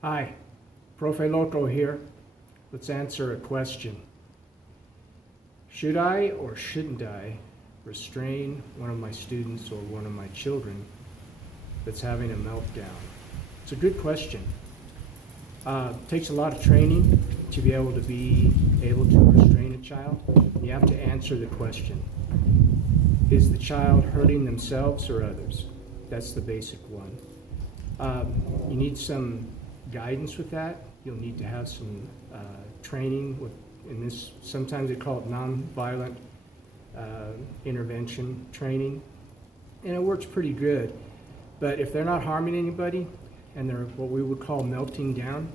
Hi, Profe Loco here. Let's answer a question. Should I or shouldn't I restrain one of my students or one of my children that's having a meltdown? It's a good question. It takes a lot of training to be able to restrain a child. You have to answer the question. Is the child hurting themselves or others? That's the basic one. You need some guidance with that. You'll need to have some training in this. Sometimes they call it nonviolent intervention training, and it works pretty good. But if they're not harming anybody and they're what we would call melting down,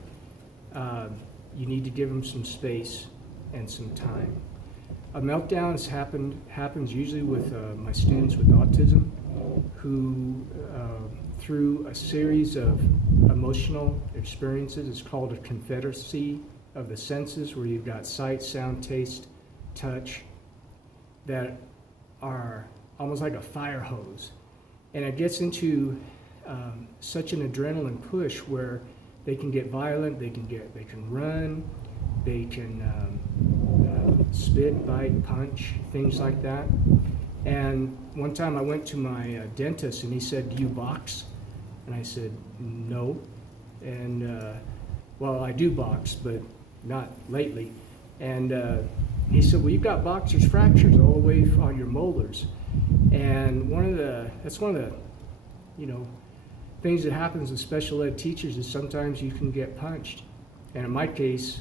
you need to give them some space and some time. A meltdown happens usually with my students with autism, who through a series of emotional experiences, it's called a confederacy of the senses, where you've got sight, sound, taste, touch, that are almost like a fire hose. And it gets into such an adrenaline push where they can get violent, they can run, they can spit, bite, punch, things like that. And one time I went to my dentist and he said, "Do you box?" And I said, "No." And well, I do box, but not lately. And he said, "Well, you've got boxer's fractures all the way on your molars." And that's one of the things that happens with special ed teachers is sometimes you can get punched. And in my case,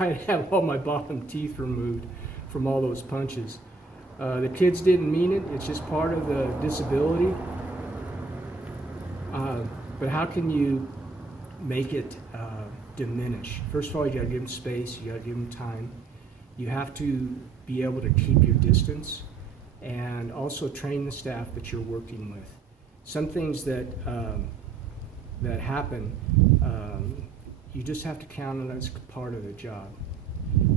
I have all my bottom teeth removed from all those punches. The kids didn't mean it. It's just part of the disability. But how can you make it diminish? First of all, you gotta give them space, you gotta give them time. You have to be able to keep your distance and also train the staff that you're working with. Some things that happen, you just have to count on as part of the job.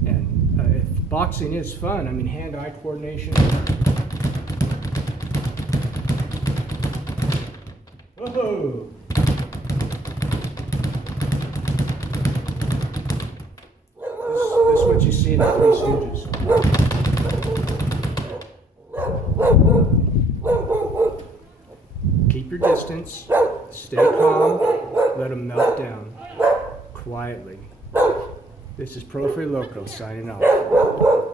And if boxing is fun, I mean, hand-eye coordination. Whoa! This is what you see in the Three Stooges. Keep your distance, stay calm, let them melt down quietly. This is Profe Loco signing off.